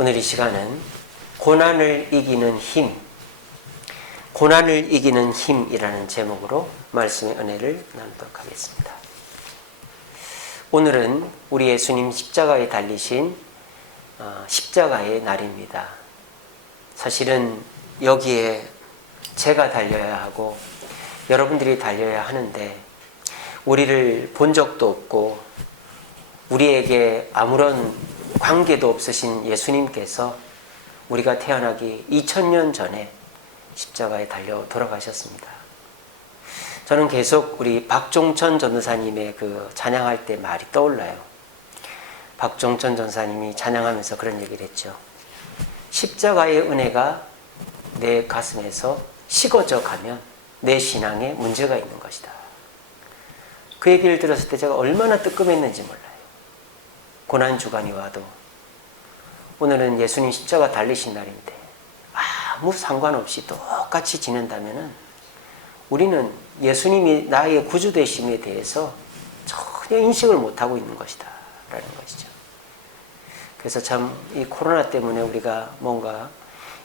오늘 이 시간은 고난을 이기는 힘, 고난을 이기는 힘이라는 제목으로 말씀의 은혜를 나누도록 하겠습니다. 오늘은 우리 예수님 십자가에 달리신 십자가의 날입니다. 사실은 여기에 제가 달려야 하고 여러분들이 달려야 하는데 우리를 본 적도 없고 우리에게 아무런 관계도 없으신 예수님께서 우리가 태어나기 2000년 전에 십자가에 달려 돌아가셨습니다. 저는 계속 우리 박종천 전도사님의 그 찬양할 때 말이 떠올라요. 박종천 전도사님이 찬양하면서 그런 얘기를 했죠. 십자가의 은혜가 내 가슴에서 식어져 가면 내 신앙에 문제가 있는 것이다. 그 얘기를 들었을 때 제가 얼마나 뜨끔했는지 몰라요. 고난주간이 와도 오늘은 예수님 십자가 달리신 날인데 아무 상관없이 똑같이 지낸다면 우리는 예수님이 나의 구주 되심에 대해서 전혀 인식을 못하고 있는 것이다 라는 것이죠. 그래서 참 이 코로나 때문에 우리가 뭔가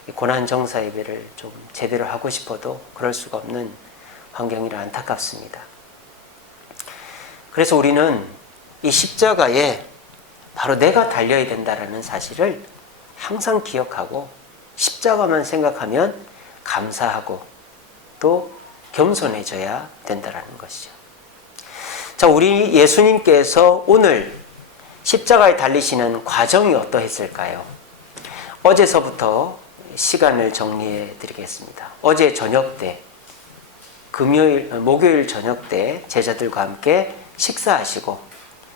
이 고난 정사 예배를 좀 제대로 하고 싶어도 그럴 수가 없는 환경이라 안타깝습니다. 그래서 우리는 이 십자가에 바로 내가 달려야 된다는 사실을 항상 기억하고 십자가만 생각하면 감사하고 또 겸손해져야 된다는 것이죠. 자, 우리 예수님께서 오늘 십자가에 달리시는 과정이 어떠했을까요? 어제서부터 시간을 정리해 드리겠습니다. 어제 저녁 때, 목요일 저녁 때 제자들과 함께 식사하시고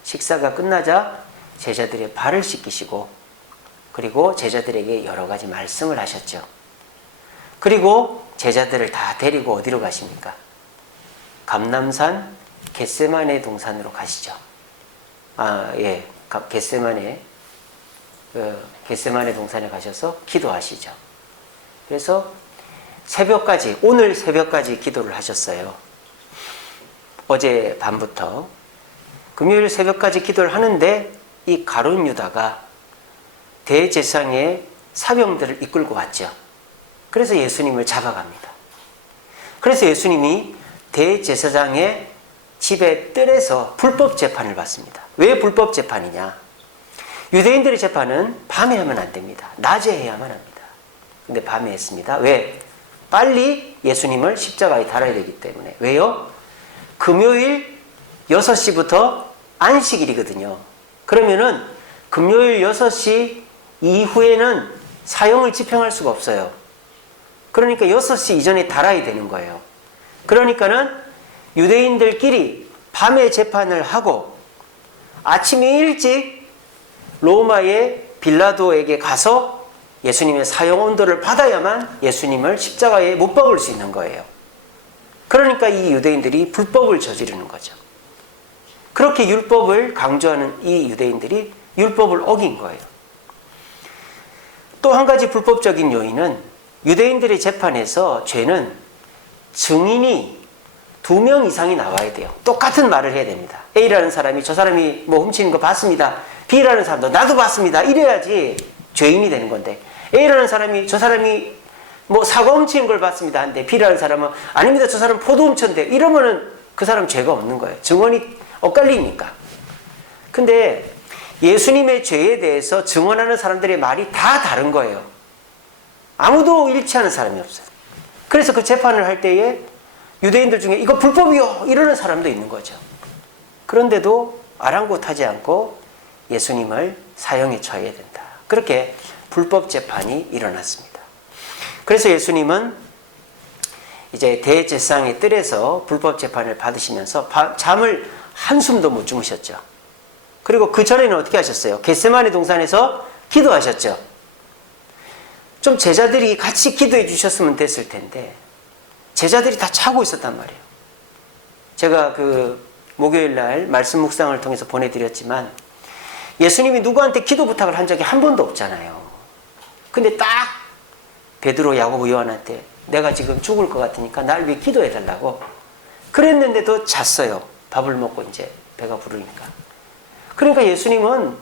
식사가 끝나자 제자들의 발을 씻기시고 그리고 제자들에게 여러 가지 말씀을 하셨죠. 그리고 제자들을 다 데리고 어디로 가십니까? 감람산 겟세마네 동산으로 가시죠. 겟세마네 동산에 가셔서 기도하시죠. 그래서 새벽까지, 오늘 새벽까지 기도를 하셨어요. 어제 밤부터 금요일 새벽까지 기도를 하는데 이 가룟 유다가 대제사장의 사병들을 이끌고 왔죠. 그래서 예수님을 잡아갑니다. 그래서 예수님이 대제사장의 집의 뜰에서 불법 재판을 받습니다. 왜 불법 재판이냐? 유대인들의 재판은 밤에 하면 안 됩니다. 낮에 해야만 합니다. 근데 밤에 했습니다. 왜? 빨리 예수님을 십자가에 달아야 되기 때문에. 왜요? 금요일 6시부터 안식일이거든요. 그러면은 금요일 6시 이후에는 사형을 집행할 수가 없어요. 그러니까 6시 이전에 달아야 되는 거예요. 그러니까는 유대인들끼리 밤에 재판을 하고 아침에 일찍 로마의 빌라도에게 가서 예수님의 사형 온도를 받아야만 예수님을 십자가에 못 박을 수 있는 거예요. 그러니까 이 유대인들이 불법을 저지르는 거죠. 그렇게 율법을 강조하는 이 유대인들이 율법을 어긴 거예요. 또 한 가지 불법적인 요인은 유대인들의 재판에서 죄는 증인이 2명 이상이 나와야 돼요. 똑같은 말을 해야 됩니다. A라는 사람이 저 사람이 뭐 훔치는 거 봤습니다. B라는 사람도 나도 봤습니다. 이래야지 죄인이 되는 건데 A라는 사람이 저 사람이 뭐 사과 훔치는 걸 봤습니다. 한데 B라는 사람은 아닙니다. 저 사람 포도 훔쳤는데 이러면은 그 사람 죄가 없는 거예요. 증언이 엇갈리니까. 근데 예수님의 죄에 대해서 증언하는 사람들의 말이 다 다른 거예요. 아무도 일치하는 사람이 없어요. 그래서 그 재판을 할 때에 유대인들 중에 이거 불법이요 이러는 사람도 있는 거죠. 그런데도 아랑곳하지 않고 예수님을 사형에 처해야 된다. 그렇게 불법 재판이 일어났습니다. 그래서 예수님은 이제 대제사장의 뜰에서 불법 재판을 받으시면서 잠을 한숨도 못 주무셨죠. 그리고 그 전에는 어떻게 하셨어요? 겟세마네 동산에서 기도하셨죠. 좀 제자들이 같이 기도해 주셨으면 됐을 텐데 제자들이 다 자고 있었단 말이에요. 제가 그 목요일 날 말씀 묵상을 통해서 보내드렸지만 예수님이 누구한테 기도 부탁을 한 적이 한 번도 없잖아요. 근데 딱 베드로, 야고보, 요한한테 내가 지금 죽을 것 같으니까 날 위해 기도해 달라고 그랬는데도 잤어요. 밥을 먹고 이제 배가 부르니까. 그러니까 예수님은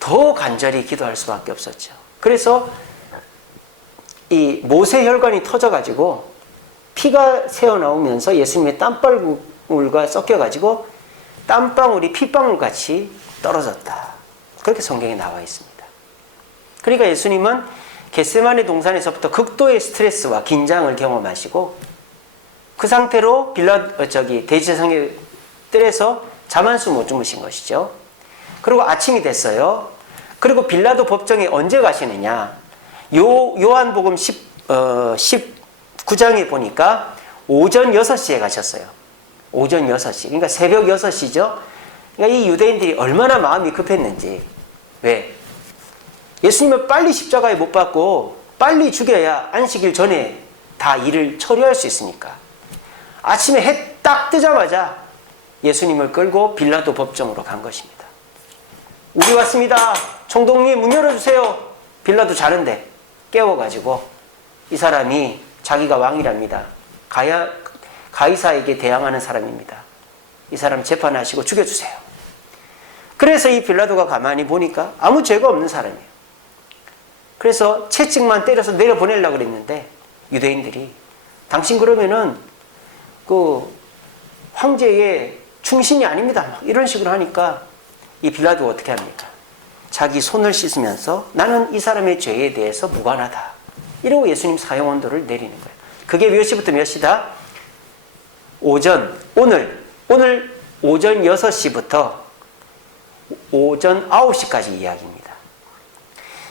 더 간절히 기도할 수밖에 없었죠. 그래서 이 모세혈관이 터져가지고 피가 새어나오면서 예수님의 땀방울과 섞여가지고 땀방울이 피방울 같이 떨어졌다. 그렇게 성경에 나와 있습니다. 그러니까 예수님은 겟세마네 동산에서부터 극도의 스트레스와 긴장을 경험하시고 그 상태로 대제사장의 뜰에서 잠 한숨 못 주무신 것이죠. 그리고 아침이 됐어요. 그리고 빌라도 법정에 언제 가시느냐? 요한복음 19장에 보니까 오전 6시에 가셨어요. 오전 6시. 그러니까 새벽 6시죠. 그러니까 이 유대인들이 얼마나 마음이 급했는지. 왜? 예수님을 빨리 십자가에 못 박고 빨리 죽여야 안식일 전에 다 일을 처리할 수 있으니까. 아침에 해 딱 뜨자마자 예수님을 끌고 빌라도 법정으로 간 것입니다. 우리 왔습니다. 총독님 문 열어주세요. 빌라도 자는데 깨워가지고 이 사람이 자기가 왕이랍니다. 가이사에게 대항하는 사람입니다. 이 사람 재판하시고 죽여주세요. 그래서 이 빌라도가 가만히 보니까 아무 죄가 없는 사람이에요. 그래서 채찍만 때려서 내려보내려고 그랬는데 유대인들이 당신 그러면은 그 황제의 충신이 아닙니다. 막 이런 식으로 하니까 이 빌라도가 어떻게 합니까? 자기 손을 씻으면서 나는 이 사람의 죄에 대해서 무관하다. 이러고 예수님 사형 언도를 내리는 거예요. 그게 몇 시부터 몇 시다? 오늘 오전 6시부터 오전 9시까지 이야기입니다.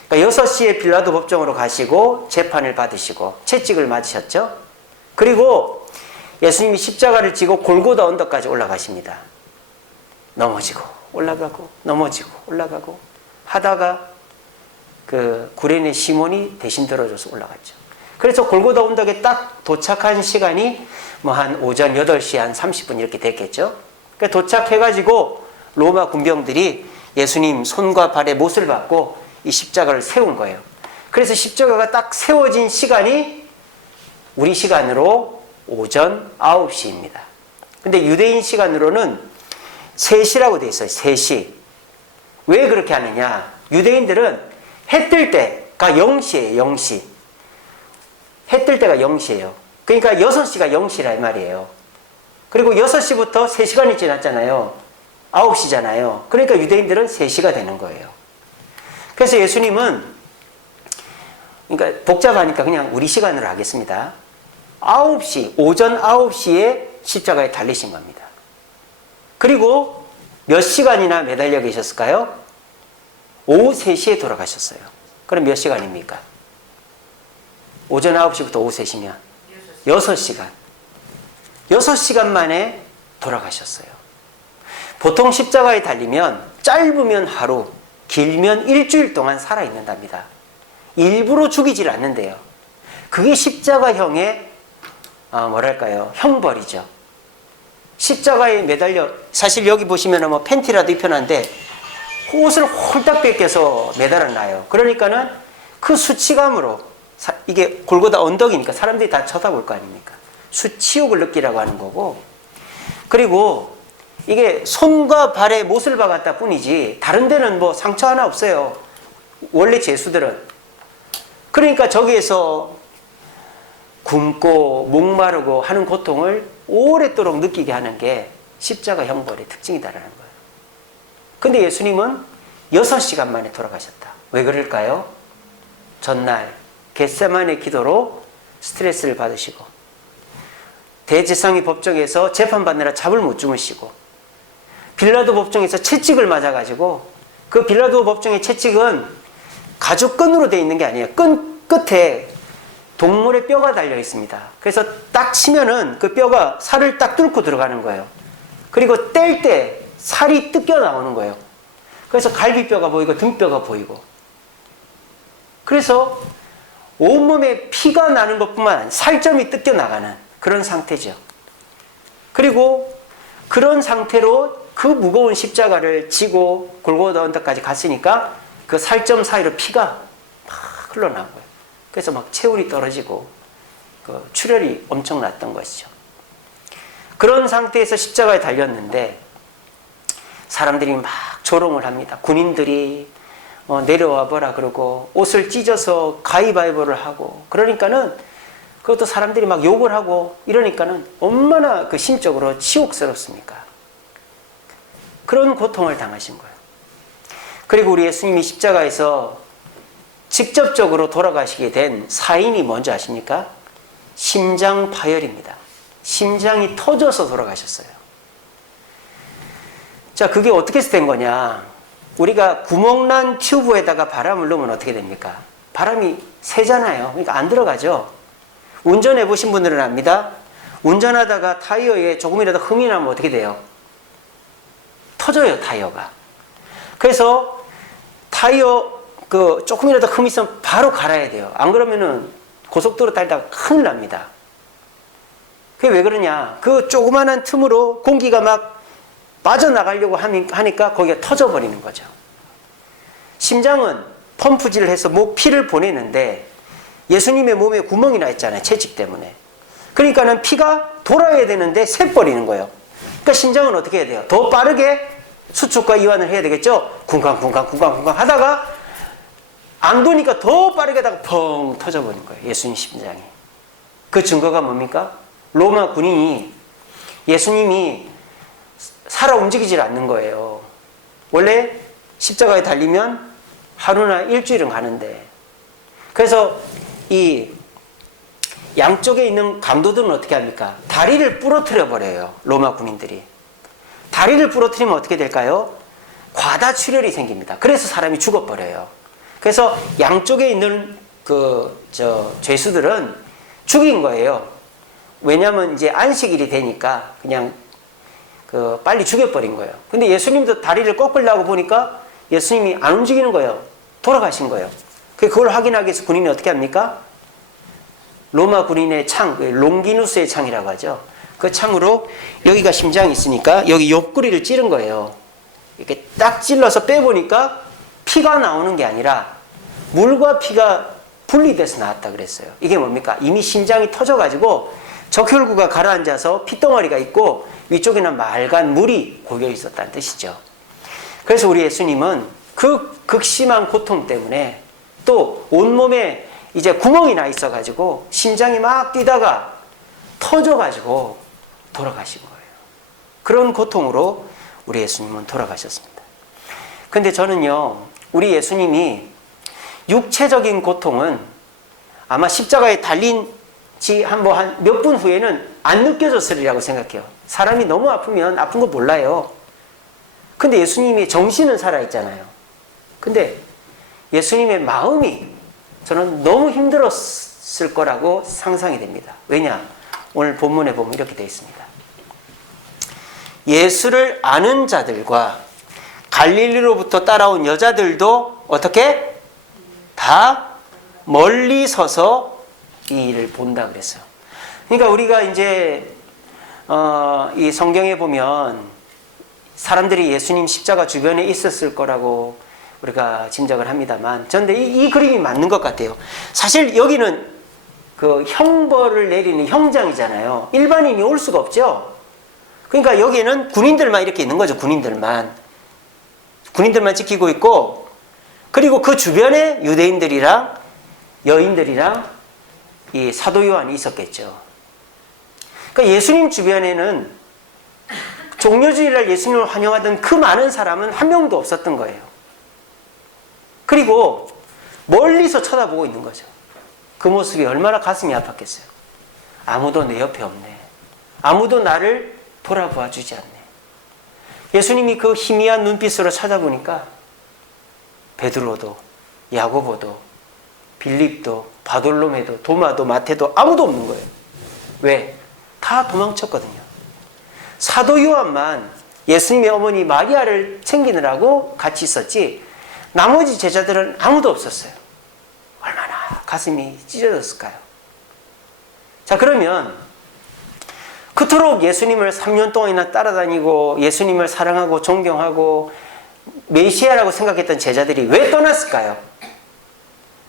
그러니까 6시에 빌라도 법정으로 가시고 재판을 받으시고 채찍을 맞으셨죠. 그리고 예수님이 십자가를 지고 골고다 언덕까지 올라가십니다. 넘어지고 올라가고 넘어지고 올라가고 하다가 그 구레네 시몬이 대신 들어줘서 올라갔죠. 그래서 골고다 언덕에 딱 도착한 시간이 뭐 한 오전 8시 한 30분 이렇게 됐겠죠. 그러니까 도착해가지고 로마 군병들이 예수님 손과 발에 못을 박고 이 십자가를 세운 거예요. 그래서 십자가가 딱 세워진 시간이 우리 시간으로 오전 9시입니다. 근데 유대인 시간으로는 3시라고 돼 있어요. 3시. 왜 그렇게 하느냐? 유대인들은 해 뜰 때가 0시예요. 0시. 해 뜰 때가 0시예요. 그러니까 6시가 0시라 이 말이에요. 그리고 6시부터 3시간이 지났잖아요. 9시잖아요. 그러니까 유대인들은 3시가 되는 거예요. 그래서 예수님은 그러니까 복잡하니까 그냥 우리 시간으로 하겠습니다. 9시, 오전 9시에 십자가에 달리신 겁니다. 그리고 몇 시간이나 매달려 계셨을까요? 오후 3시에 돌아가셨어요. 그럼 몇 시간입니까? 오전 9시부터 오후 3시면 6시간. 6시간 만에 돌아가셨어요. 보통 십자가에 달리면 짧으면 하루, 길면 일주일 동안 살아있는답니다. 일부러 죽이질 않는데요. 그게 십자가형의 형벌이죠. 십자가에 매달려, 사실 여기 보시면 뭐 팬티라도 입혀놨는데 옷을 홀딱 벗겨서 매달아놔요. 그러니까는 그 수치감으로, 이게 골고다 언덕이니까 사람들이 다 쳐다볼 거 아닙니까? 수치욕을 느끼라고 하는 거고, 그리고 이게 손과 발에 못을 박았다 뿐이지 다른 데는 뭐 상처 하나 없어요. 원래 죄수들은. 그러니까 저기에서 굶고 목마르고 하는 고통을 오랫도록 느끼게 하는 게 십자가 형벌의 특징이다라는 거예요. 근데 예수님은 6시간 만에 돌아가셨다. 왜 그럴까요? 전날 겟세마네 기도로 스트레스를 받으시고 대제사장의 법정에서 재판받느라 잠을 못 주무시고 빌라도 법정에서 채찍을 맞아가지고 그 빌라도 법정의 채찍은 가죽끈으로 되어 있는 게 아니에요. 끝에 동물의 뼈가 달려 있습니다. 그래서 딱 치면은 그 뼈가 살을 딱 뚫고 들어가는 거예요. 그리고 뗄 때 살이 뜯겨 나오는 거예요. 그래서 갈비뼈가 보이고 등뼈가 보이고. 그래서 온몸에 피가 나는 것뿐만 아니라 살점이 뜯겨 나가는 그런 상태죠. 그리고 그런 상태로 그 무거운 십자가를 지고 골고다 언덕까지 갔으니까 그 살점 사이로 피가 막 흘러나온 거예요. 그래서 막 체온이 떨어지고 그 출혈이 엄청 났던 것이죠. 그런 상태에서 십자가에 달렸는데 사람들이 막 조롱을 합니다. 군인들이 내려와 보라 그러고 옷을 찢어서 가위바위보를 하고 그러니까는 그것도 사람들이 막 욕을 하고 이러니까는 얼마나 그 심적으로 치욕스럽습니까? 그런 고통을 당하신 거예요. 그리고 우리 예수님이 십자가에서 직접적으로 돌아가시게 된 사인이 뭔지 아십니까? 심장 파열입니다. 심장이 터져서 돌아가셨어요. 자, 그게 어떻게 해서 된 거냐? 우리가 구멍난 튜브에다가 바람을 넣으면 어떻게 됩니까? 바람이 새잖아요. 그러니까 안 들어가죠. 운전해 보신 분들은 압니다. 운전하다가 타이어에 조금이라도 흠이 나면 어떻게 돼요? 터져요, 타이어가. 그래서 타이어 조금이라도 흠이 있으면 바로 갈아야 돼요. 안 그러면은 고속도로 달리다가 큰일 납니다. 그게 왜 그러냐? 그 조그만한 틈으로 공기가 막 빠져나가려고 하니까 거기가 터져버리는 거죠. 심장은 펌프질을 해서 피를 보내는데 예수님의 몸에 구멍이 나 있잖아요. 채찍 때문에. 그러니까는 피가 돌아야 되는데 새버리는 거예요. 그러니까 심장은 어떻게 해야 돼요? 더 빠르게 수축과 이완을 해야 되겠죠? 쿵쾅쿵쾅 하다가 안 도니까 더 빠르게 하다가 펑 터져버린 거예요. 예수님 심장이. 그 증거가 뭡니까? 로마 군인이 예수님이 살아 움직이질 않는 거예요. 원래 십자가에 달리면 하루나 일주일은 가는데, 그래서 이 양쪽에 있는 강도들은 어떻게 합니까? 다리를 부러뜨려 버려요. 로마 군인들이. 다리를 부러뜨리면 어떻게 될까요? 과다출혈이 생깁니다. 그래서 사람이 죽어버려요. 그래서 양쪽에 있는 죄수들은 죽인 거예요. 왜냐하면 이제 안식일이 되니까 그냥 빨리 죽여버린 거예요. 근데 예수님도 다리를 꺾으려고 보니까 예수님이 안 움직이는 거예요. 돌아가신 거예요. 그걸 확인하기 위해서 군인이 어떻게 합니까? 로마 군인의 창, 롱기누스의 창이라고 하죠. 그 창으로 여기가 심장이 있으니까 여기 옆구리를 찌른 거예요. 이렇게 딱 찔러서 빼보니까 피가 나오는 게 아니라 물과 피가 분리돼서 나왔다 그랬어요. 이게 뭡니까? 이미 심장이 터져가지고 적혈구가 가라앉아서 핏덩어리가 있고 위쪽에는 맑은 물이 고여 있었다는 뜻이죠. 그래서 우리 예수님은 그 극심한 고통 때문에 또 온몸에 이제 구멍이 나 있어가지고 심장이 막 뛰다가 터져가지고 돌아가신 거예요. 그런 고통으로 우리 예수님은 돌아가셨습니다. 근데 저는요, 우리 예수님이 육체적인 고통은 아마 십자가에 달린 지 한 몇 분 후에는 안 느껴졌으리라고 생각해요. 사람이 너무 아프면 아픈 거 몰라요. 근데 예수님이 정신은 살아있잖아요. 근데 예수님의 마음이 저는 너무 힘들었을 거라고 상상이 됩니다. 왜냐? 오늘 본문에 보면 이렇게 되어 있습니다. 예수를 아는 자들과 갈릴리로부터 따라온 여자들도 어떻게? 다 멀리 서서 이 일을 본다 그랬어요. 그러니까 우리가 이제 이 성경에 보면 사람들이 예수님 십자가 주변에 있었을 거라고 우리가 짐작을 합니다만, 그런데 이 그림이 맞는 것 같아요. 사실 여기는 그 형벌을 내리는 형장이잖아요. 일반인이 올 수가 없죠. 그러니까 여기에는 군인들만 이렇게 있는 거죠. 군인들만 지키고 있고, 그리고 그 주변에 유대인들이랑 여인들이랑 이 사도 요한이 있었겠죠. 그러니까 예수님 주변에는 종려주일날 예수님을 환영하던 그 많은 사람은 한 명도 없었던 거예요. 그리고 멀리서 쳐다보고 있는 거죠. 그 모습이 얼마나 가슴이 아팠겠어요. 아무도 내 옆에 없네. 아무도 나를 돌아보아 주지 않네. 예수님이 그 희미한 눈빛으로 찾아보니까 베드로도 야고보도 빌립도 바돌로메도 도마도 마태도 아무도 없는 거예요. 왜? 다 도망쳤거든요. 사도 요한만 예수님의 어머니 마리아를 챙기느라고 같이 있었지 나머지 제자들은 아무도 없었어요. 얼마나 가슴이 찢어졌을까요? 자, 그러면 그토록 예수님을 3년 동안이나 따라다니고 예수님을 사랑하고 존경하고 메시아라고 생각했던 제자들이 왜 떠났을까요?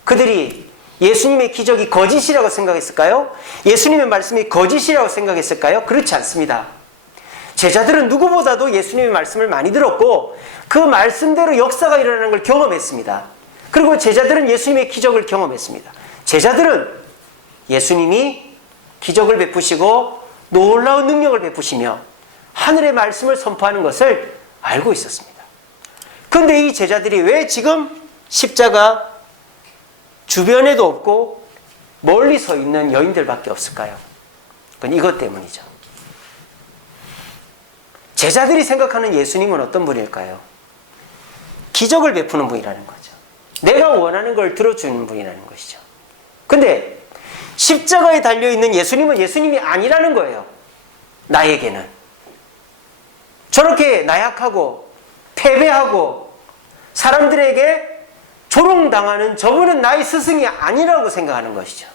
그들이 예수님의 기적이 거짓이라고 생각했을까요? 예수님의 말씀이 거짓이라고 생각했을까요? 그렇지 않습니다. 제자들은 누구보다도 예수님의 말씀을 많이 들었고 그 말씀대로 역사가 일어나는 걸 경험했습니다. 그리고 제자들은 예수님의 기적을 경험했습니다. 제자들은 예수님이 기적을 베푸시고 놀라운 능력을 베푸시며 하늘의 말씀을 선포하는 것을 알고 있었습니다. 그런데 이 제자들이 왜 지금 십자가 주변에도 없고 멀리 서 있는 여인들밖에 없을까요? 그건 이것 때문이죠. 제자들이 생각하는 예수님은 어떤 분일까요? 기적을 베푸는 분이라는 거죠. 내가 원하는 걸 들어주는 분이라는 것이죠. 근데 십자가에 달려있는 예수님은 예수님이 아니라는 거예요. 나에게는. 저렇게 나약하고 패배하고 사람들에게 조롱당하는 저분은 나의 스승이 아니라고 생각하는 것이죠.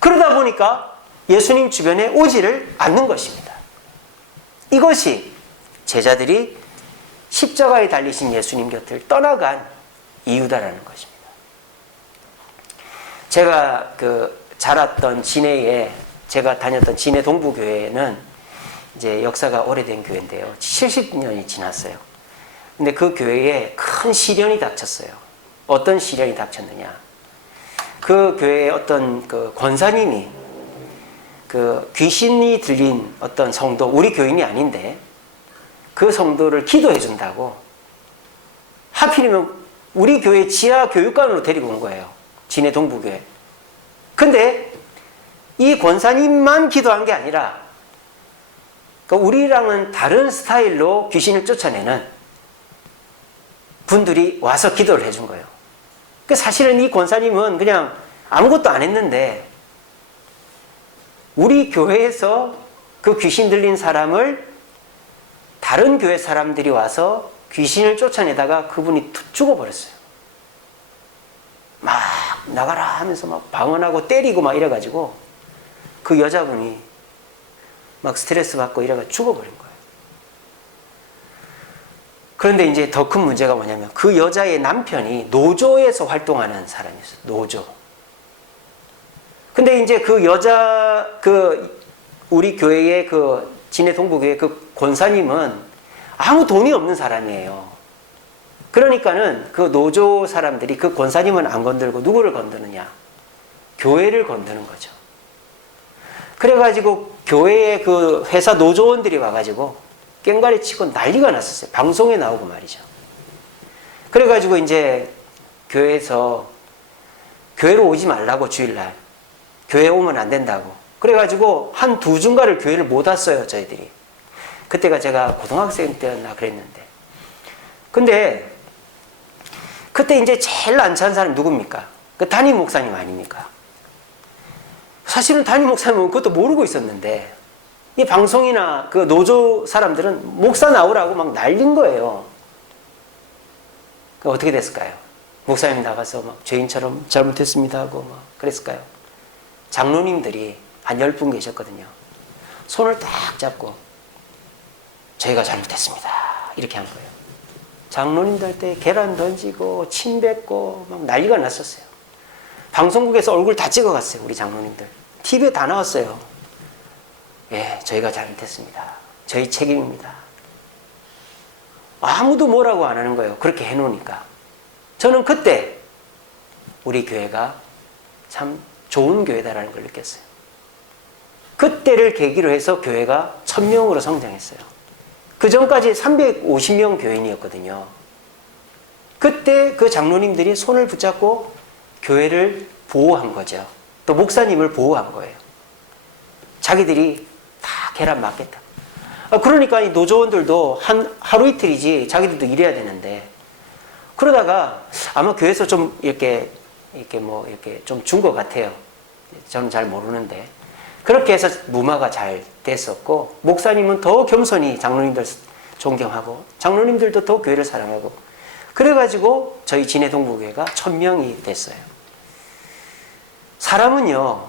그러다 보니까 예수님 주변에 오지를 않는 것입니다. 이것이 제자들이 십자가에 달리신 예수님 곁을 떠나간 이유다라는 것입니다. 제가 자랐던 진해에, 제가 다녔던 진해 동부교회는 이제 역사가 오래된 교회인데요. 70년이 지났어요. 근데 그 교회에 큰 시련이 닥쳤어요. 어떤 시련이 닥쳤느냐. 그 교회의 어떤 권사님이 귀신이 들린 어떤 성도, 우리 교인이 아닌데 그 성도를 기도해 준다고 하필이면 우리 교회 지하 교육관으로 데리고 온 거예요. 진해 동부교회. 근데 이 권사님만 기도한 게 아니라 우리랑은 다른 스타일로 귀신을 쫓아내는 분들이 와서 기도를 해준 거예요. 사실은 이 권사님은 그냥 아무것도 안 했는데 우리 교회에서 그 귀신 들린 사람을 다른 교회 사람들이 와서 귀신을 쫓아내다가 그분이 죽어버렸어요. 막 나가라 하면서 막 방언하고 때리고 막 이래가지고 그 여자분이 막 스트레스 받고 이래가 죽어버린 거예요. 그런데 이제 더 큰 문제가 뭐냐면 그 여자의 남편이 노조에서 활동하는 사람이었어요. 노조. 근데 이제 그 여자, 우리 교회의 진해 동부교회 권사님은 아무 돈이 없는 사람이에요. 그러니까는 그 노조 사람들이 그 권사님은 안 건들고 누구를 건드느냐? 교회를 건드는 거죠. 그래가지고 교회의 회사 노조원들이 와가지고 깽가리 치고 난리가 났었어요. 방송에 나오고 말이죠. 그래가지고 이제 교회에서 교회로 오지 말라고 주일날. 교회 오면 안 된다고. 그래가지고 한 2주인가를 교회를 못 왔어요, 저희들이. 그때가 제가 고등학생 때였나 그랬는데. 근데 그때 이제 제일 안 찬 사람이 누굽니까? 담임 목사님 아닙니까? 사실은 담임 목사님은 그것도 모르고 있었는데 이 방송이나 노조 사람들은 목사 나오라고 막 날린 거예요. 어떻게 됐을까요? 목사님 나가서 막 죄인처럼 잘못했습니다 하고 막 그랬을까요? 장로님들이 한 10분 계셨거든요. 손을 딱 잡고 저희가 잘못했습니다 이렇게 한 거예요. 장로님들 때 계란 던지고 침 뱉고 막 난리가 났었어요. 방송국에서 얼굴 다 찍어갔어요. 우리 장로님들 TV에 다 나왔어요. 예, 저희가 잘못했습니다. 저희 책임입니다. 아무도 뭐라고 안 하는 거예요. 그렇게 해놓으니까. 저는 그때 우리 교회가 참 좋은 교회다라는 걸 느꼈어요. 그때를 계기로 해서 교회가 1000명으로 성장했어요. 그 전까지 350명 교인이었거든요. 그때 그 장로님들이 손을 붙잡고 교회를 보호한 거죠. 또 목사님을 보호한 거예요. 자기들이 다 계란 맞겠다. 그러니까 이 노조원들도 하루 이틀이지 자기들도 일해야 되는데 그러다가 아마 교회에서 좀 이렇게 좀 준 것 같아요. 저는 잘 모르는데 그렇게 해서 무마가 잘 됐었고 목사님은 더 겸손히 장로님들 존경하고 장로님들도 더 교회를 사랑하고 그래가지고 저희 진해 동부교회가 1000명이 됐어요. 사람은요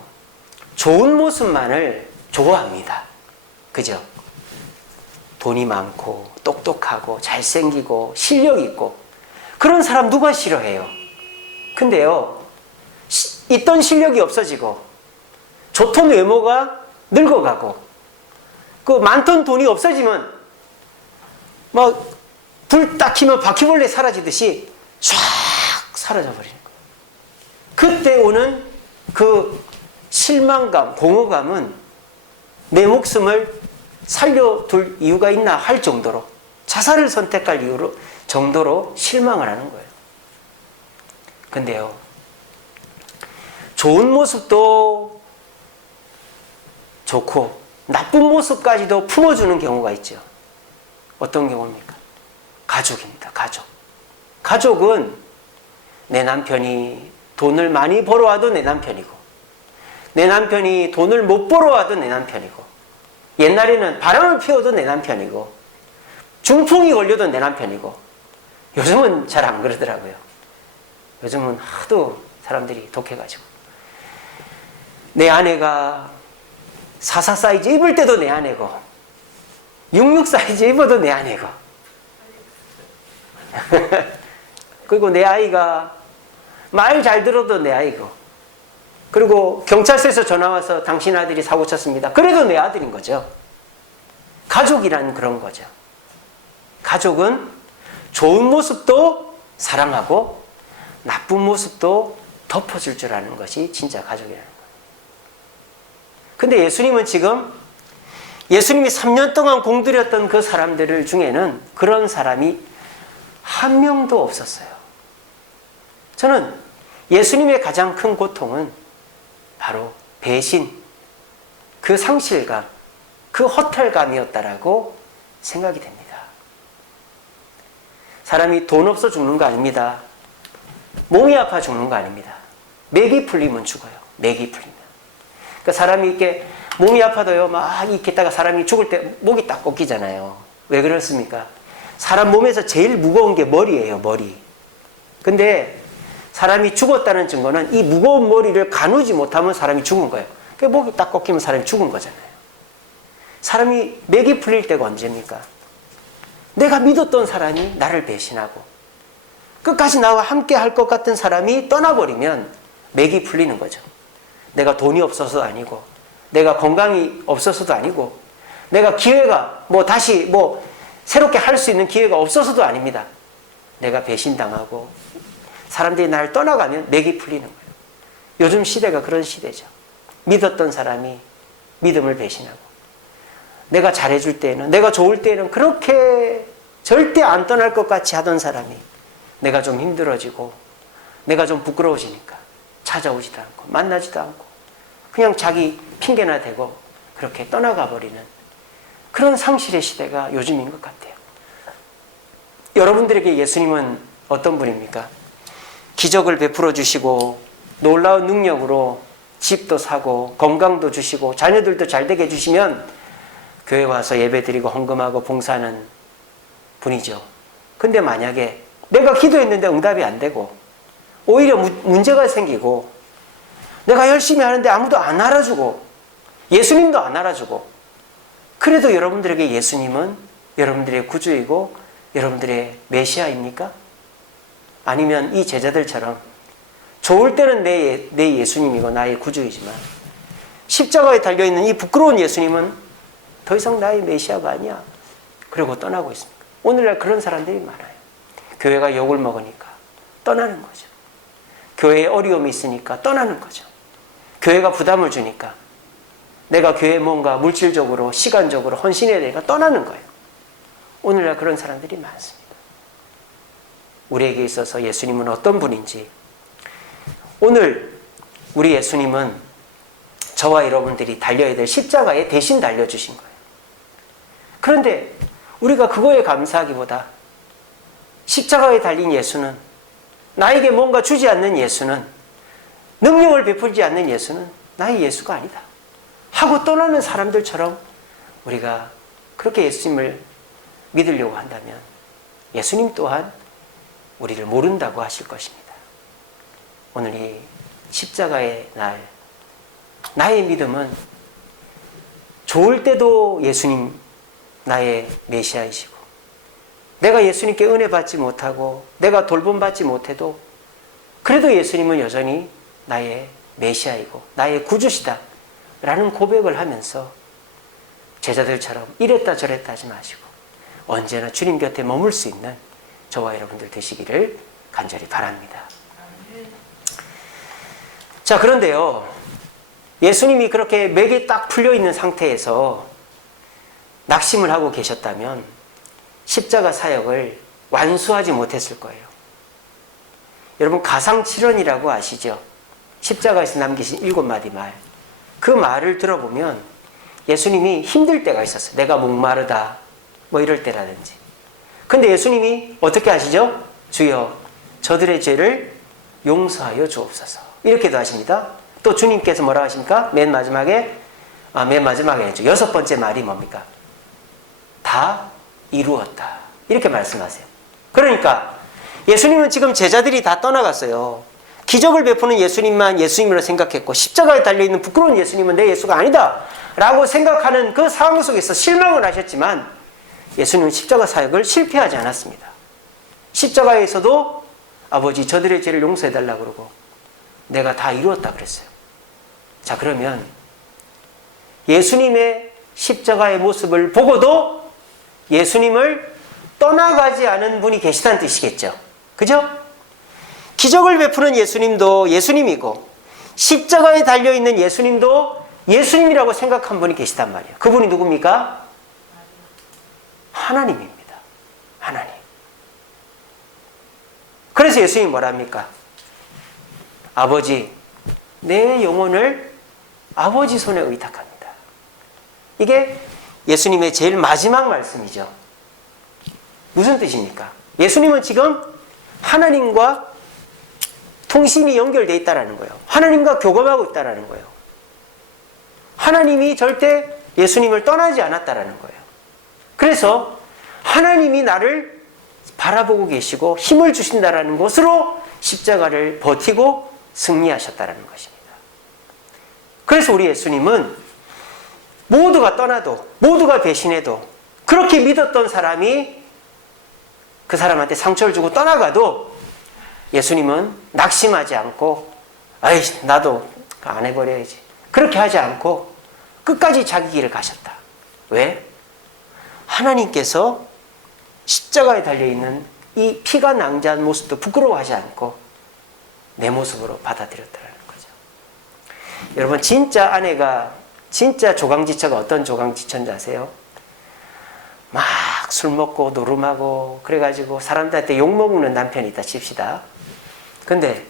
좋은 모습만을 좋아합니다. 그죠? 돈이 많고 똑똑하고 잘생기고 실력 있고 그런 사람 누가 싫어해요? 근데요 있던 실력이 없어지고 좋던 외모가 늙어가고 그 많던 돈이 없어지면 막 불 딱 켜면 바퀴벌레 사라지듯이 쫙 사라져 버리는 거예요. 그때 오는 그 실망감, 공허감은 내 목숨을 살려둘 이유가 있나 할 정도로, 자살을 선택할 이유로 정도로 실망을 하는 거예요. 근데요, 좋은 모습도 좋고 나쁜 모습까지도 품어주는 경우가 있죠. 어떤 경우입니까? 가족입니다. 가족은 내 남편이 돈을 많이 벌어와도 내 남편이고, 내 남편이 돈을 못 벌어와도 내 남편이고, 옛날에는 바람을 피워도 내 남편이고, 중풍이 걸려도 내 남편이고, 요즘은 잘 안 그러더라고요. 요즘은 하도 사람들이 독해가지고, 내 아내가 44 사이즈 입을 때도 내 아내고, 66 사이즈 입어도 내 아내고, 그리고 내 아이가 말 잘 들어도 내 아이고, 그리고 경찰서에서 전화와서 당신 아들이 사고 쳤습니다. 그래도 내 아들인 거죠. 가족이란 그런 거죠. 가족은 좋은 모습도 사랑하고 나쁜 모습도 덮어줄 줄 아는 것이 진짜 가족이라는 거예요. 근데 예수님은 지금 예수님이 3년 동안 공들였던 그 사람들 중에는 그런 사람이 한 명도 없었어요. 저는 예수님의 가장 큰 고통은 바로 배신, 그 상실감, 그 허탈감이었다라고 생각이 됩니다. 사람이 돈 없어 죽는 거 아닙니다. 몸이 아파 죽는 거 아닙니다. 맥이 풀리면 죽어요. 맥이 풀리면. 그러니까 사람이 이렇게 몸이 아파도요, 막 이렇게 있다가 사람이 죽을 때 목이 딱 꺾이잖아요. 왜 그렇습니까? 사람 몸에서 제일 무거운 게 머리예요, 머리. 근데 사람이 죽었다는 증거는 이 무거운 머리를 가누지 못하면 사람이 죽은 거예요. 그러니까 목이 딱 꺾이면 사람이 죽은 거잖아요. 사람이 맥이 풀릴 때가 언제입니까? 내가 믿었던 사람이 나를 배신하고 끝까지 나와 함께 할 것 같은 사람이 떠나버리면 맥이 풀리는 거죠. 내가 돈이 없어서도 아니고, 내가 건강이 없어서도 아니고, 내가 기회가 다시 새롭게 할 수 있는 기회가 없어서도 아닙니다. 내가 배신당하고 사람들이 나를 떠나가면 맥이 풀리는 거예요. 요즘 시대가 그런 시대죠. 믿었던 사람이 믿음을 배신하고, 내가 잘해줄 때에는, 내가 좋을 때에는 그렇게 절대 안 떠날 것 같이 하던 사람이 내가 좀 힘들어지고 내가 좀 부끄러워지니까 찾아오지도 않고 만나지도 않고 그냥 자기 핑계나 대고 그렇게 떠나가 버리는 그런 상실의 시대가 요즘인 것 같아요. 여러분들에게 예수님은 어떤 분입니까? 기적을 베풀어 주시고 놀라운 능력으로 집도 사고 건강도 주시고 자녀들도 잘 되게 해주시면 교회 와서 예배드리고 헌금하고 봉사하는 분이죠. 근데 만약에 내가 기도했는데 응답이 안 되고 오히려 문제가 생기고 내가 열심히 하는데 아무도 안 알아주고 예수님도 안 알아주고, 그래도 여러분들에게 예수님은 여러분들의 구주이고 여러분들의 메시아입니까? 아니면 이 제자들처럼 좋을 때는 내 예수님이고 나의 구주이지만 십자가에 달려있는 이 부끄러운 예수님은 더 이상 나의 메시아가 아니야, 그리고 떠나고 있습니다. 오늘날 그런 사람들이 많아요. 교회가 욕을 먹으니까 떠나는 거죠. 교회에 어려움이 있으니까 떠나는 거죠. 교회가 부담을 주니까 내가 교회에 뭔가 물질적으로 시간적으로 헌신해야 되니까 떠나는 거예요. 오늘날 그런 사람들이 많습니다. 우리에게 있어서 예수님은 어떤 분인지, 오늘 우리 예수님은 저와 여러분들이 달려야 될 십자가에 대신 달려주신 거예요. 그런데 우리가 그거에 감사하기보다 십자가에 달린 예수는, 나에게 뭔가 주지 않는 예수는, 능력을 베풀지 않는 예수는 나의 예수가 아니다 하고 떠나는 사람들처럼 우리가 그렇게 예수님을 믿으려고 한다면 예수님 또한 우리를 모른다고 하실 것입니다. 오늘 이 십자가의 날, 나의 믿음은 좋을 때도 예수님 나의 메시아이시고, 내가 예수님께 은혜 받지 못하고 내가 돌봄 받지 못해도 그래도 예수님은 여전히 나의 메시아이고 나의 구주시다 라는 고백을 하면서 제자들처럼 이랬다 저랬다 하지 마시고 언제나 주님 곁에 머물 수 있는 저와 여러분들 되시기를 간절히 바랍니다. 자, 그런데요, 예수님이 그렇게 맥이 딱 풀려있는 상태에서 낙심을 하고 계셨다면 십자가 사역을 완수하지 못했을 거예요. 여러분, 가상칠언이라고 아시죠? 십자가에서 남기신 7마디 말. 그 말을 들어보면 예수님이 힘들 때가 있었어요. 내가 목마르다 뭐 이럴 때라든지. 근데 예수님이 어떻게 하시죠? 주여 저들의 죄를 용서하여 주옵소서. 이렇게도 하십니다. 또 주님께서 뭐라 하십니까? 맨 마지막에 했죠. 6번째 말이 뭡니까? 다 이루었다. 이렇게 말씀하세요. 그러니까 예수님은 지금 제자들이 다 떠나갔어요. 기적을 베푸는 예수님만 예수님으로 생각했고 십자가에 달려있는 부끄러운 예수님은 내 예수가 아니다 라고 생각하는 그 상황 속에서 실망을 하셨지만 예수님은 십자가 사역을 실패하지 않았습니다. 십자가에서도 아버지 저들의 죄를 용서해달라고 그러고 내가 다 이루었다 그랬어요. 자, 그러면 예수님의 십자가의 모습을 보고도 예수님을 떠나가지 않은 분이 계시다는 뜻이겠죠. 그죠? 기적을 베푸는 예수님도 예수님이고 십자가에 달려있는 예수님도 예수님이라고 생각한 분이 계시단 말이에요. 그분이 누굽니까? 하나님입니다. 하나님. 그래서 예수님이 뭐라 합니까? 아버지, 내 영혼을 아버지 손에 의탁합니다. 이게 예수님의 제일 마지막 말씀이죠. 무슨 뜻입니까? 예수님은 지금 하나님과 통신이 연결되어 있다는 거예요. 하나님과 교감하고 있다는 거예요. 하나님이 절대 예수님을 떠나지 않았다는 거예요. 그래서 하나님이 나를 바라보고 계시고 힘을 주신다는 것으로 십자가를 버티고 승리하셨다는 것입니다. 그래서 우리 예수님은 모두가 떠나도 모두가 배신해도 그렇게 믿었던 사람이 그 사람한테 상처를 주고 떠나가도 예수님은 낙심하지 않고 아이 나도 안 해버려야지 그렇게 하지 않고 끝까지 자기 길을 가셨다. 왜? 하나님께서 십자가에 달려있는 이 피가 낭자한 모습도 부끄러워하지 않고 내 모습으로 받아들였다는 거죠. 여러분, 진짜 아내가 진짜 조강지처가 어떤 조강지처인지 아세요? 막 술 먹고 노름하고 그래가지고 사람들한테 욕먹는 남편이 있다 칩시다. 근데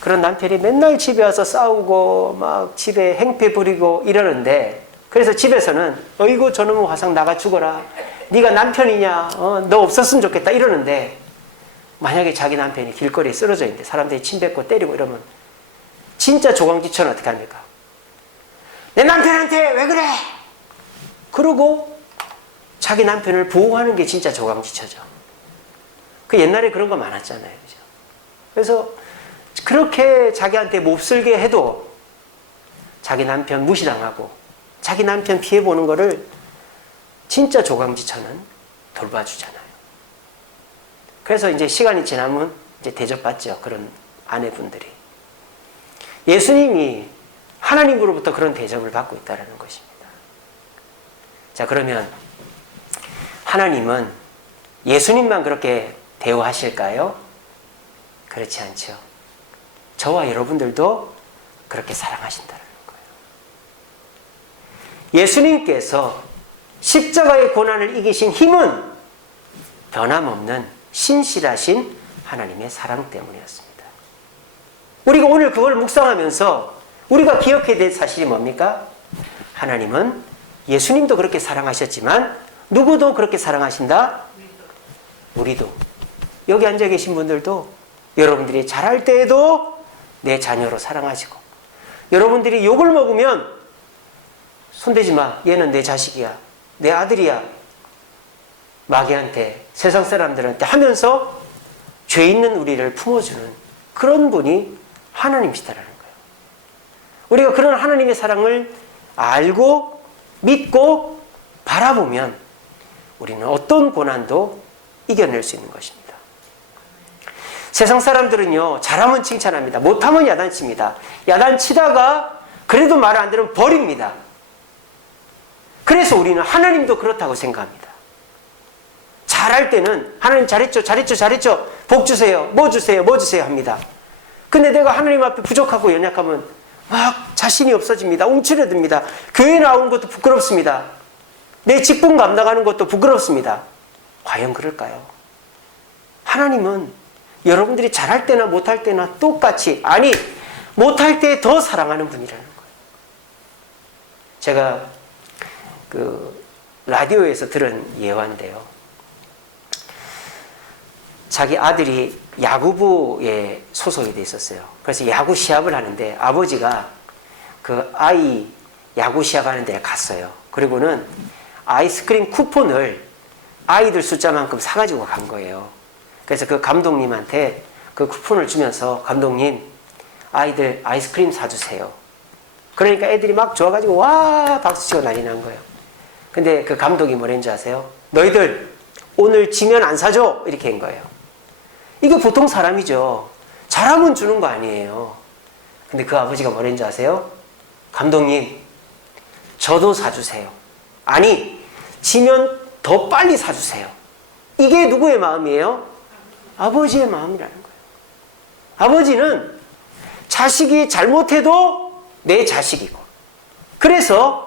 그런 남편이 맨날 집에 와서 싸우고 막 집에 행패 부리고 이러는데 그래서 집에서는 어이구 저놈의 화상 나가 죽어라. 네가 남편이냐? 너 없었으면 좋겠다 이러는데 만약에 자기 남편이 길거리에 쓰러져 있는데 사람들이 침 뱉고 때리고 이러면 진짜 조강지처는 어떻게 합니까? 내 남편한테 왜 그래? 그러고 자기 남편을 보호하는 게 진짜 조강지처죠. 그 옛날에 그런 거 많았잖아요. 그죠? 그래서 그렇게 자기한테 몹쓸게 해도 자기 남편 무시당하고 자기 남편 피해보는 거를 진짜 조강지처는 돌봐주잖아요. 그래서 이제 시간이 지나면 이제 대접받죠. 그런 아내분들이. 예수님이 하나님으로부터 그런 대접을 받고 있다는 것입니다. 자, 그러면 하나님은 예수님만 그렇게 대우하실까요? 그렇지 않죠. 저와 여러분들도 그렇게 사랑하신다는 거예요. 예수님께서 십자가의 고난을 이기신 힘은 변함없는 신실하신 하나님의 사랑 때문이었습니다. 우리가 오늘 그걸 묵상하면서 우리가 기억해야 될 사실이 뭡니까? 하나님은 예수님도 그렇게 사랑하셨지만 누구도 그렇게 사랑하신다? 우리도. 여기 앉아 계신 분들도 여러분들이 잘할 때에도 내 자녀로 사랑하시고 여러분들이 욕을 먹으면 손대지 마. 얘는 내 자식이야. 내 아들이야. 마귀한테 세상 사람들한테 하면서 죄 있는 우리를 품어주는 그런 분이 하나님이시다라는 거예요. 우리가 그런 하나님의 사랑을 알고 믿고 바라보면 우리는 어떤 고난도 이겨낼 수 있는 것입니다. 세상 사람들은요, 잘하면 칭찬합니다. 못하면 야단칩니다. 야단치다가 그래도 말 안 들으면 버립니다. 그래서 우리는 하나님도 그렇다고 생각합니다. 잘할 때는 하나님 잘했죠, 잘했죠, 잘했죠. 복 주세요, 뭐 주세요, 뭐 주세요 합니다. 근데 내가 하나님 앞에 부족하고 연약하면 막 자신이 없어집니다. 움츠려듭니다. 교회 나오는 것도 부끄럽습니다. 내 직분 감당하는 것도 부끄럽습니다. 과연 그럴까요? 하나님은 여러분들이 잘할 때나 못할 때나 똑같이, 아니 못할 때 더 사랑하는 분이라는 거예요. 제가 라디오에서 들은 예화인데요. 자기 아들이 야구부에 소속이 돼 있었어요. 그래서 야구 시합을 하는데 아버지가 그 아이 야구 시합하는 데를 갔어요. 그리고는 아이스크림 쿠폰을 아이들 숫자만큼 사가지고 간 거예요. 그래서 그 감독님한테 그 쿠폰을 주면서, 감독님, 아이들 아이스크림 사주세요. 그러니까 애들이 막 좋아가지고 와 박수치고 난리 난 거예요. 근데 그 감독이 뭐랬는지 아세요? 너희들 오늘 지면 안 사줘, 이렇게 한 거예요. 이게 보통 사람이죠. 잘하면 주는 거 아니에요. 근데 그 아버지가 뭐랬는지 아세요? 감독님, 저도 사주세요. 아니, 지면 더 빨리 사주세요. 이게 누구의 마음이에요? 아버지의 마음이라는 거예요. 아버지는 자식이 잘못해도 내 자식이고, 그래서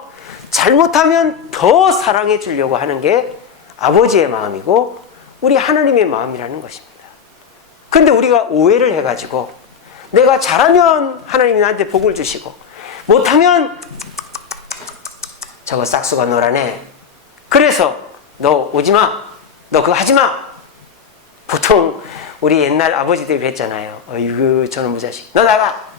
잘못하면 더 사랑해 주려고 하는 게 아버지의 마음이고 우리 하나님의 마음이라는 것입니다. 근데 우리가 오해를 해가지고 내가 잘하면 하나님이 나한테 복을 주시고 못하면 저거 싹수가 노라네, 그래서 너 오지마, 너 그거 하지마. 보통 우리 옛날 아버지들이 그랬잖아요. 어이구 저놈의 자식, 너 나가.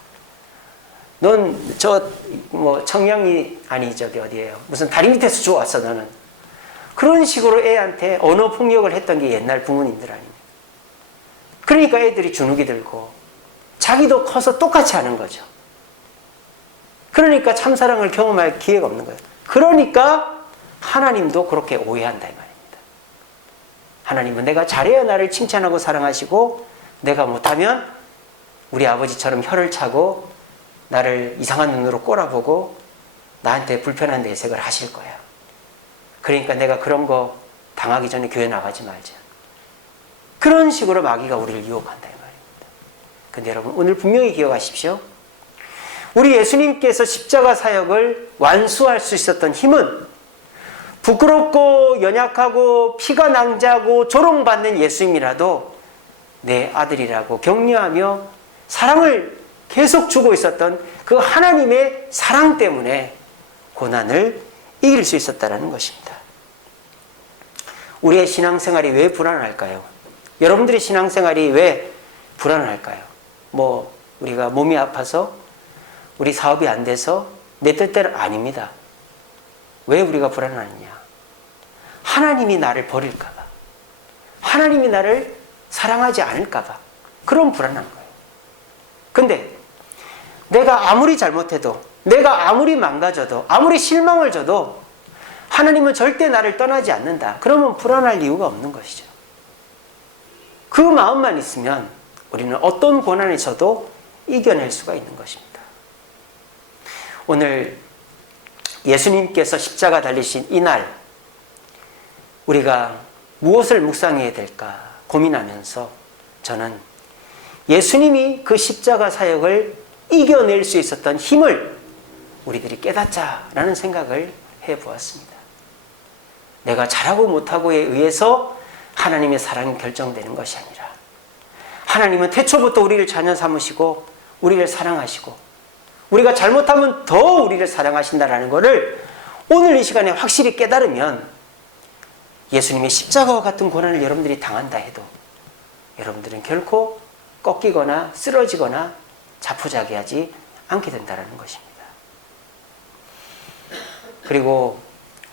넌 저 뭐 청량리 아니 저기 어디예요, 무슨 다리 밑에서 주워왔어 너는. 그런 식으로 애한테 언어 폭력을 했던 게 옛날 부모님들 아닙니까? 그러니까 애들이 주눅이 들고 자기도 커서 똑같이 하는 거죠. 그러니까 참사랑을 경험할 기회가 없는 거예요. 그러니까 하나님도 그렇게 오해한다 이 말입니다. 하나님은 내가 잘해야 나를 칭찬하고 사랑하시고, 내가 못하면 우리 아버지처럼 혀를 차고 나를 이상한 눈으로 꼬라보고 나한테 불편한 내색을 하실 거야. 그러니까 내가 그런 거 당하기 전에 교회 나가지 말자. 그런 식으로 마귀가 우리를 유혹한다 이 말입니다. 근데 여러분, 오늘 분명히 기억하십시오. 우리 예수님께서 십자가 사역을 완수할 수 있었던 힘은 부끄럽고 연약하고 피가 낭자고 조롱받는 예수님이라도 내 아들이라고 격려하며 사랑을 계속 주고 있었던 그 하나님의 사랑 때문에 고난을 이길 수 있었다는 것입니다. 우리의 신앙생활이 왜 불안할까요? 여러분들의 신앙생활이 왜 불안할까요? 뭐 우리가 몸이 아파서, 우리 사업이 안 돼서, 내 뜻대로 아닙니다. 왜 우리가 불안하느냐? 하나님이 나를 버릴까 봐, 하나님이 나를 사랑하지 않을까 봐, 그런 불안한 거예요. 근데 내가 아무리 잘못해도, 내가 아무리 망가져도, 아무리 실망을 줘도 하나님은 절대 나를 떠나지 않는다. 그러면 불안할 이유가 없는 것이죠. 그 마음만 있으면 우리는 어떤 고난에서도 이겨낼 수가 있는 것입니다. 오늘 예수님께서 십자가 달리신 이날, 우리가 무엇을 묵상해야 될까 고민하면서 저는 예수님이 그 십자가 사역을 이겨낼 수 있었던 힘을 우리들이 깨닫자라는 생각을 해보았습니다. 내가 잘하고 못하고에 의해서 하나님의 사랑이 결정되는 것이 아니라, 하나님은 태초부터 우리를 자녀 삼으시고 우리를 사랑하시고, 우리가 잘못하면 더 우리를 사랑하신다는 것을 오늘 이 시간에 확실히 깨달으면, 예수님의 십자가와 같은 고난을 여러분들이 당한다 해도 여러분들은 결코 꺾이거나 쓰러지거나 자포자기하지 않게 된다는 것입니다. 그리고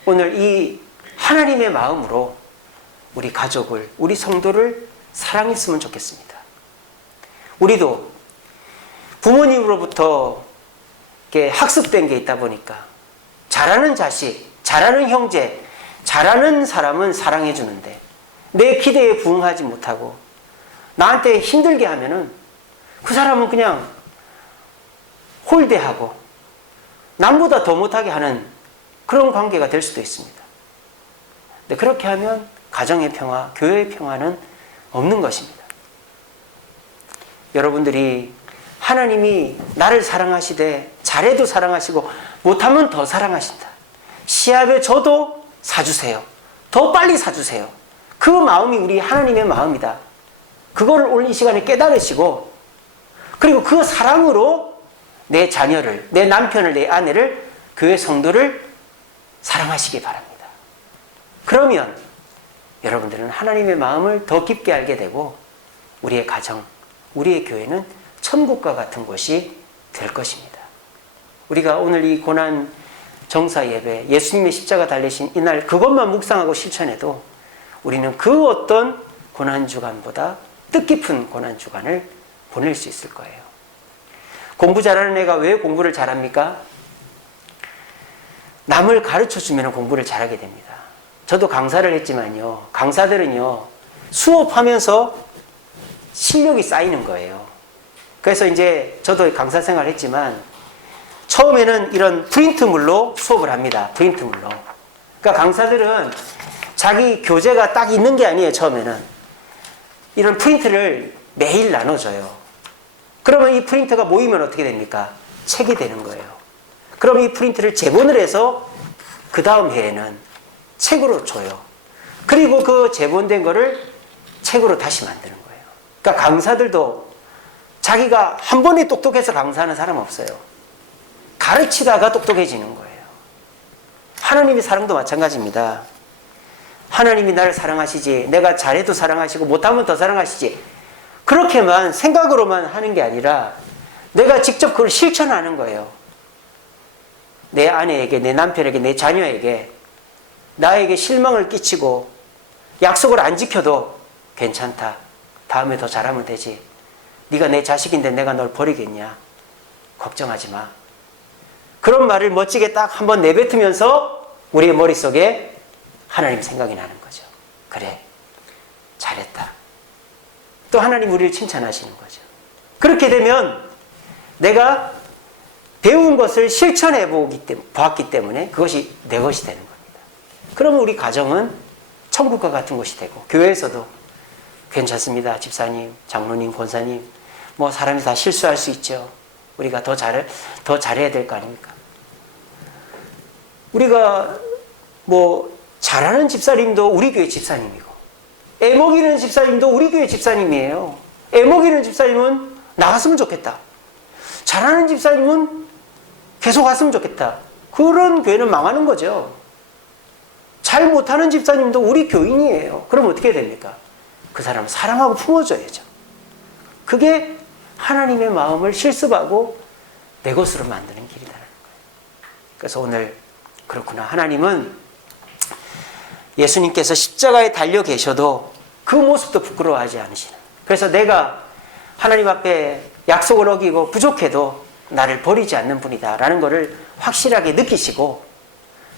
오늘 이 하나님의 마음으로 우리 가족을, 우리 성도를 사랑했으면 좋겠습니다. 우리도 부모님으로부터 학습된 게 있다 보니까 잘하는 자식, 잘하는 형제, 잘하는 사람은 사랑해 주는데 내 기대에 부응하지 못하고 나한테 힘들게 하면은 그 사람은 그냥 홀대하고 남보다 더 못하게 하는 그런 관계가 될 수도 있습니다. 근데 그렇게 하면 가정의 평화, 교회의 평화는 없는 것입니다. 여러분들이 하나님이 나를 사랑하시되 잘해도 사랑하시고 못하면 더 사랑하신다. 시합에 져도 사주세요. 더 빨리 사주세요. 그 마음이 우리 하나님의 마음이다. 그거를 오늘 이 시간에 깨달으시고, 그리고 그 사랑으로 내 자녀를, 내 남편을, 내 아내를, 교회 성도를 사랑하시기 바랍니다. 그러면 여러분들은 하나님의 마음을 더 깊게 알게 되고 우리의 가정, 우리의 교회는 천국과 같은 곳이 될 것입니다. 우리가 오늘 이 고난 정사 예배, 예수님의 십자가 달리신 이날 그것만 묵상하고 실천해도 우리는 그 어떤 고난주간보다 뜻깊은 고난주간을 보낼 수 있을 거예요. 공부 잘하는 애가 왜 공부를 잘합니까? 남을 가르쳐주면 공부를 잘하게 됩니다. 저도 강사를 했지만요, 강사들은요, 수업하면서 실력이 쌓이는 거예요. 그래서 이제 저도 강사 생활을 했지만 처음에는 이런 프린트물로 수업을 합니다. 프린트물로. 그러니까 강사들은 자기 교재가 딱 있는 게 아니에요. 처음에는 이런 프린트를 매일 나눠줘요. 그러면 이 프린트가 모이면 어떻게 됩니까? 책이 되는 거예요. 그럼 이 프린트를 재본을 해서 그 다음 해에는 책으로 줘요. 그리고 그 재본된 거를 책으로 다시 만드는 거예요. 그러니까 강사들도 자기가 한 번에 똑똑해서 강사하는 사람 없어요. 가르치다가 똑똑해지는 거예요. 하나님의 사랑도 마찬가지입니다. 하나님이 나를 사랑하시지, 내가 잘해도 사랑하시고 못하면 더 사랑하시지, 그렇게만 생각으로만 하는 게 아니라 내가 직접 그걸 실천하는 거예요. 내 아내에게, 내 남편에게, 내 자녀에게 나에게 실망을 끼치고 약속을 안 지켜도 괜찮다. 다음에 더 잘하면 되지. 네가 내 자식인데 내가 널 버리겠냐? 걱정하지 마. 그런 말을 멋지게 딱 한번 내뱉으면서 우리의 머릿속에 하나님 생각이 나는 거죠. 그래, 잘했다. 또 하나님 우리를 칭찬하시는 거죠. 그렇게 되면 내가 배운 것을 실천해 보았기 때문에 그것이 내 것이 되는 겁니다. 그러면 우리 가정은 천국과 같은 곳이 되고, 교회에서도 괜찮습니다. 집사님, 장로님, 권사님, 뭐 사람이 다 실수할 수 있죠. 우리가 더 잘해야 될 거 아닙니까? 우리가 뭐 잘하는 집사님도 우리 교회 집사님이고, 애먹이는 집사님도 우리 교회 집사님이에요. 애먹이는 집사님은 나갔으면 좋겠다. 잘하는 집사님은 계속 갔으면 좋겠다. 그런 교회는 망하는 거죠. 잘 못하는 집사님도 우리 교인이에요. 그럼 어떻게 됩니까? 그 사람을 사랑하고 품어줘야죠. 그게 하나님의 마음을 실습하고 내 것으로 만드는 길이라는 거예요. 그래서 오늘 그렇구나. 하나님은 예수님께서 십자가에 달려 계셔도 그 모습도 부끄러워하지 않으시는. 그래서 내가 하나님 앞에 약속을 어기고 부족해도 나를 버리지 않는 분이다 라는 것을 확실하게 느끼시고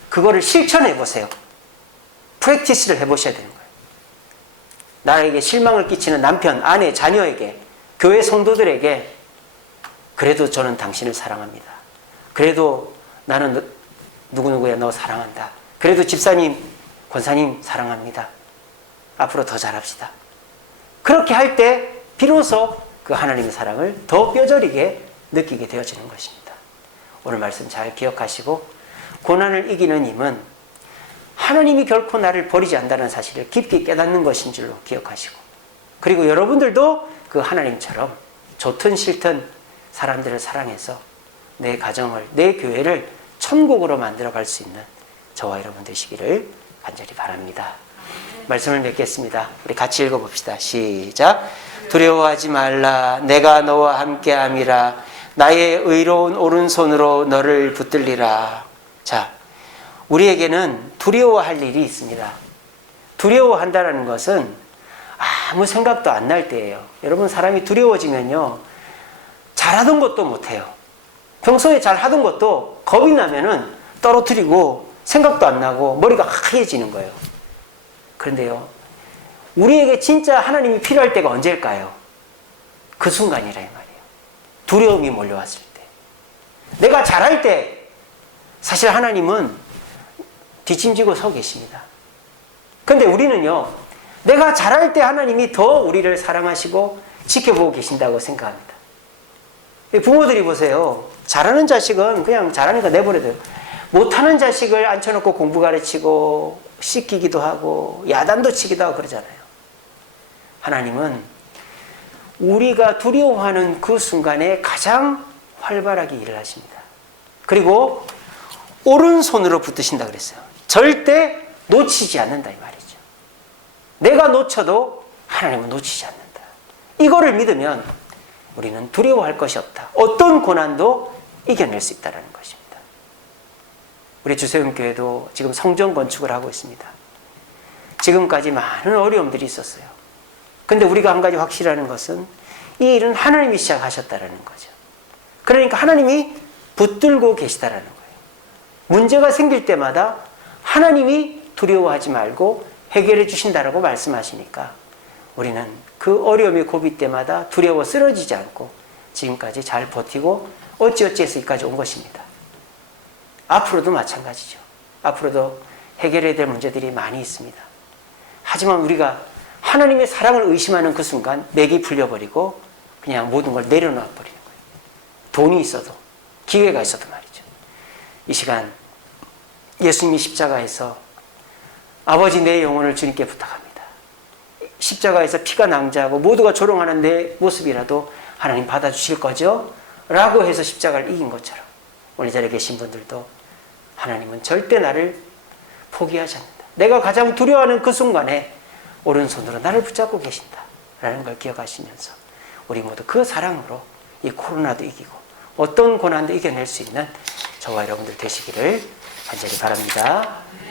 그거를 실천해 보세요. 프랙티스를 해보셔야 되는 거예요. 나에게 실망을 끼치는 남편, 아내, 자녀에게, 교회 성도들에게 그래도 저는 당신을 사랑합니다. 그래도 나는 누구누구야 너 사랑한다. 그래도 집사님, 권사님 사랑합니다. 앞으로 더 잘합시다. 그렇게 할 때 비로소 그 하나님의 사랑을 더 뼈저리게 느끼게 되어지는 것입니다. 오늘 말씀 잘 기억하시고 고난을 이기는 힘은 하나님이 결코 나를 버리지 않는다는 사실을 깊이 깨닫는 것인 줄로 기억하시고, 그리고 여러분들도 그 하나님처럼 좋든 싫든 사람들을 사랑해서 내 가정을, 내 교회를 천국으로 만들어갈 수 있는 저와 여러분 되시기를 간절히 바랍니다. 말씀을 맺겠습니다. 우리 같이 읽어봅시다. 시작. 두려워하지 말라. 내가 너와 함께함이라. 나의 의로운 오른손으로 너를 붙들리라. 자, 우리에게는 두려워할 일이 있습니다. 두려워한다는 것은 아무 생각도 안 날 때예요. 여러분, 사람이 두려워지면요, 잘하던 것도 못해요. 평소에 잘하던 것도 겁이 나면은 떨어뜨리고 생각도 안 나고 머리가 하얘지는 거예요. 그런데요, 우리에게 진짜 하나님이 필요할 때가 언제일까요? 그 순간이라 이 말이에요. 두려움이 몰려왔을 때. 내가 잘할 때 사실 하나님은 뒷짐지고 서 계십니다. 근데 우리는요, 내가 잘할 때 하나님이 더 우리를 사랑하시고 지켜보고 계신다고 생각합니다. 부모들이 보세요. 잘하는 자식은 그냥 잘하니까 내버려둬요. 못하는 자식을 앉혀놓고 공부 가르치고 씻기기도 하고 야단도 치기도 하고 그러잖아요. 하나님은 우리가 두려워하는 그 순간에 가장 활발하게 일을 하십니다. 그리고 오른손으로 붙드신다 그랬어요. 절대 놓치지 않는다 이 말이죠. 내가 놓쳐도 하나님은 놓치지 않는다. 이거를 믿으면 우리는 두려워할 것이 없다. 어떤 고난도 이겨낼 수 있다는 것입니다. 우리 주세훈교회도 지금 성전 건축을 하고 있습니다. 지금까지 많은 어려움들이 있었어요. 근데 우리가 한 가지 확실한 것은 이 일은 하나님이 시작하셨다는 거죠. 그러니까 하나님이 붙들고 계시다라는 거예요. 문제가 생길 때마다 하나님이 두려워하지 말고 해결해 주신다라고 말씀하시니까 우리는 그 어려움의 고비 때마다 두려워 쓰러지지 않고 지금까지 잘 버티고 어찌어찌해서 여기까지 온 것입니다. 앞으로도 마찬가지죠. 앞으로도 해결해야 될 문제들이 많이 있습니다. 하지만 우리가 하나님의 사랑을 의심하는 그 순간 맥이 풀려버리고 그냥 모든 걸 내려놔 버리는 거예요. 돈이 있어도 기회가 있어도 말이죠. 이 시간 예수님이 십자가에서 아버지 내 영혼을 주님께 부탁합니다. 십자가에서 피가 낭자하고 모두가 조롱하는 내 모습이라도 하나님 받아주실 거죠? 라고 해서 십자가를 이긴 것처럼 오늘 이 자리에 계신 분들도 하나님은 절대 나를 포기하지 않는다. 내가 가장 두려워하는 그 순간에 오른손으로 나를 붙잡고 계신다 라는 걸 기억하시면서 우리 모두 그 사랑으로 이 코로나도 이기고 어떤 고난도 이겨낼 수 있는 저와 여러분들 되시기를 간절히 바랍니다.